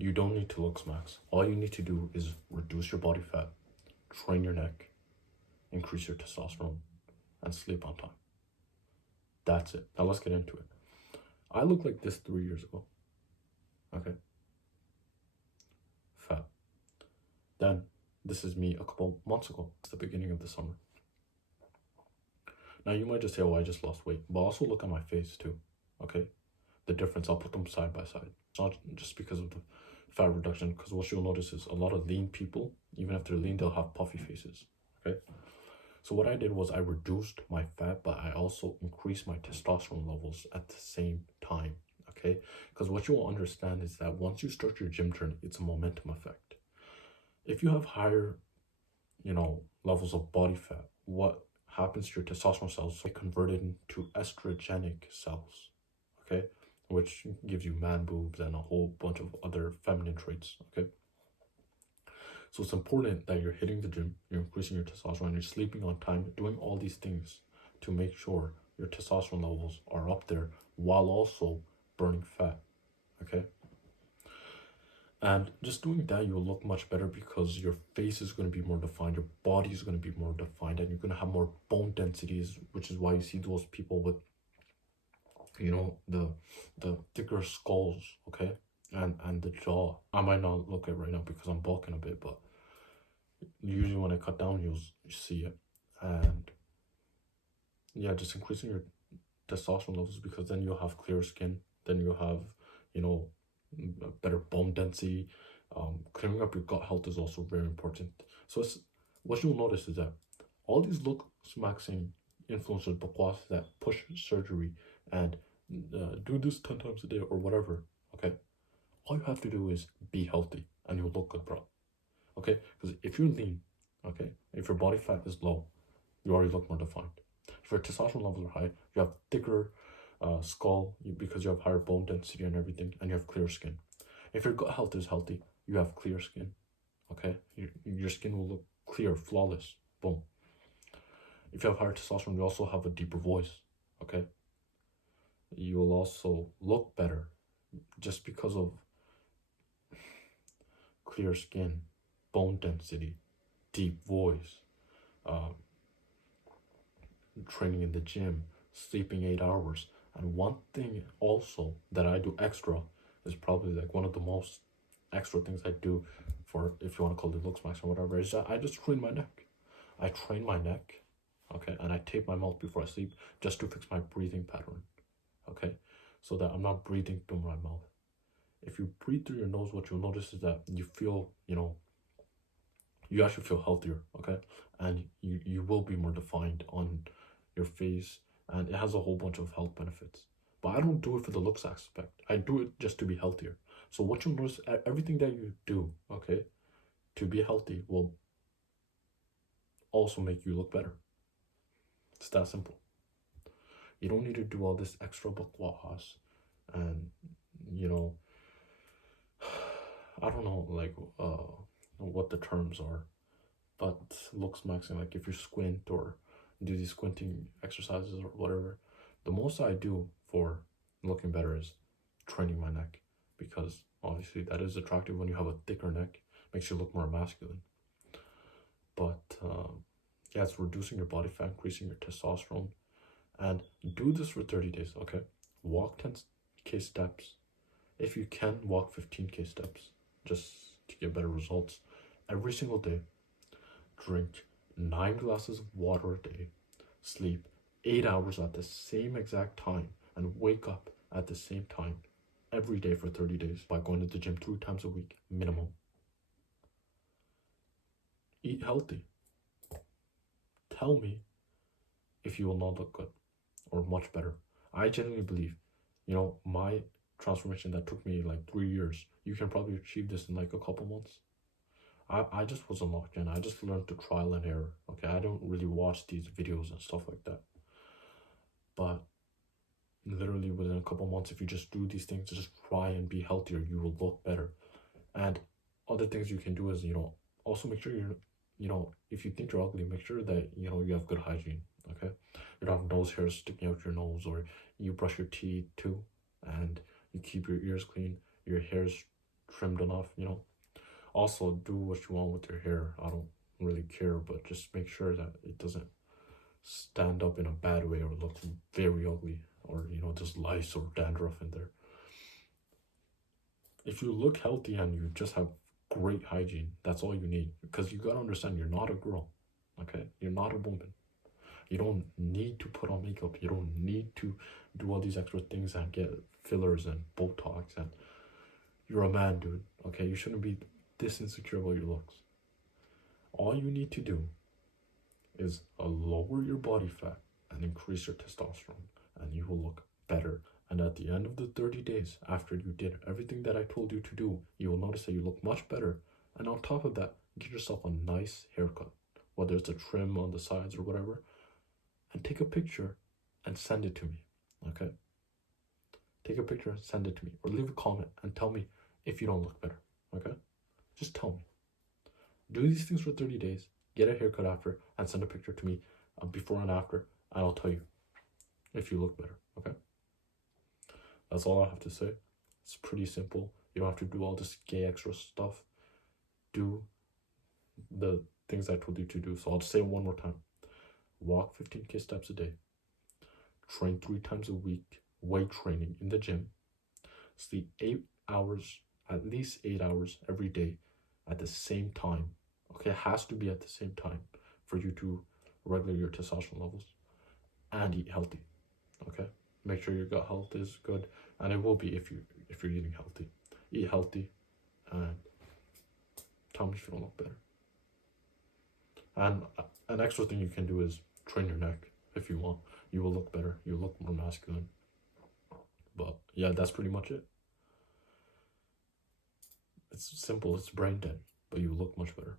You don't need to look max. All you need to do is reduce your body fat, train your neck, increase your testosterone, and sleep on time. That's it. Now let's get into it. I looked like this 3 years ago. Okay. Fat. Then this is me a couple months ago. It's the beginning of the summer. Now you might just say, oh, I just lost weight. But also look at my face too. Okay. The difference, I'll put them side by side. It's not just because of the fat reduction, because what you'll notice is a lot of lean people, even if they're lean, they'll have puffy faces. Okay. So what I did was I reduced my fat, but I also increased my testosterone levels at the same time. Okay. Because what you will understand is that once you start your gym journey, it's a momentum effect. If you have higher, levels of body fat, what happens to your testosterone cells? They convert it into estrogenic cells. Okay. Which gives you man boobs and a whole bunch of other feminine traits, okay? So it's important that you're hitting the gym, you're increasing your testosterone, you're sleeping on time, doing all these things to make sure your testosterone levels are up there while also burning fat, okay? And just doing that, you'll look much better because your face is going to be more defined, your body is going to be more defined, and you're going to have more bone densities, which is why you see those people with the thicker skulls, okay, and the jaw. I might not look at it right now because I'm bulking a bit, but usually when I cut down, you see it. And yeah, just increasing your testosterone levels, because then you'll have clear skin, then you'll have better bone density. Clearing up your gut health is also very important. So what you'll notice is that all these looksmaxxing influencers, bakwas that push surgery and do this 10 times a day or whatever, okay? All you have to do is be healthy and you'll look good, bro. Okay? Because if you're lean, okay, if your body fat is low, you already look more defined. If your testosterone levels are high, you have thicker skull because you have higher bone density and everything, and you have clear skin. If your gut health is healthy, you have clear skin, okay? Your skin will look clear, flawless, boom. If you have higher testosterone, you also have a deeper voice, okay? You will also look better just because of clear skin, bone density, deep voice, training in the gym, sleeping 8 hours. And one thing also that I do extra is probably like one of the most extra things I do, for, if you want to call it looks max or whatever, is that I just train my neck. I train my neck, okay, and I tape my mouth before I sleep just to fix my breathing pattern, okay, so that I'm not breathing through my mouth. If you breathe through your nose, what you'll notice is that you feel, you actually feel healthier, okay, and you will be more defined on your face, and it has a whole bunch of health benefits. But I don't do it for the looks aspect. I do it just to be healthier. So what you'll notice, everything that you do, okay, to be healthy will also make you look better. It's that simple. You don't need to do all this extra bakwas and, I don't know, like, what the terms are, but looks maxing, like if you squint or do these squinting exercises or whatever, the most I do for looking better is training my neck, because obviously that is attractive when you have a thicker neck, makes you look more masculine. But yeah, it's reducing your body fat, increasing your testosterone, and do this for 30 days, okay? Walk 10K steps. If you can, walk 15K steps just to get better results every single day. Drink 9 glasses of water a day. Sleep 8 hours at the same exact time and wake up at the same time every day for 30 days by going to the gym 3 times a week minimum. Eat healthy. Tell me if you will not look good or much better. I genuinely believe, my transformation that took me like 3 years, you can probably achieve this in like a couple months. I just wasn't locked in. I just learned to trial and error. Okay, I don't really watch these videos and stuff like that. But literally within a couple months, if you just do these things, just try and be healthier, you will look better. And other things you can do is, also make sure you're, if you think you're ugly, make sure that, you have good hygiene, okay? You don't have nose hairs sticking out your nose, or you brush your teeth too, and you keep your ears clean, your hair's trimmed enough, you know. Also, do what you want with your hair. I don't really care, but just make sure that it doesn't stand up in a bad way or look very ugly, or you know, just lice or dandruff in there. If you look healthy and you just have great hygiene, that's all you need. Because you gotta understand, you're not a girl, okay? You're not a woman. You don't need to put on makeup. You don't need to do all these extra things and get fillers and Botox. And you're a man, dude. Okay, you shouldn't be this insecure about your looks. All you need to do is lower your body fat and increase your testosterone, and you will look better. And at the end of the 30 days, after you did everything that I told you to do, you will notice that you look much better. And on top of that, get yourself a nice haircut, whether it's a trim on the sides or whatever, and take a picture and send it to me, okay? Take a picture and send it to me, or leave a comment and tell me if you don't look better, okay? Just tell me. Do these things for 30 days, get a haircut after, and send a picture to me before and after, and I'll tell you if you look better, okay? That's all I have to say. It's pretty simple. You don't have to do all this gay extra stuff. Do the things I told you to do. So I'll say it one more time. Walk 15K steps a day. Train 3 times a week. Weight training in the gym. Sleep 8 hours, at least 8 hours every day at the same time. Okay, it has to be at the same time for you to regulate your testosterone levels. And eat healthy. Okay? Make sure your gut health is good, and it will be if you're eating healthy. Eat healthy, and tell me if you don't look better. And an extra thing you can do is train your neck if you want. You will look better. You look more masculine. But yeah, that's pretty much it. It's simple. It's brain dead, but you look much better.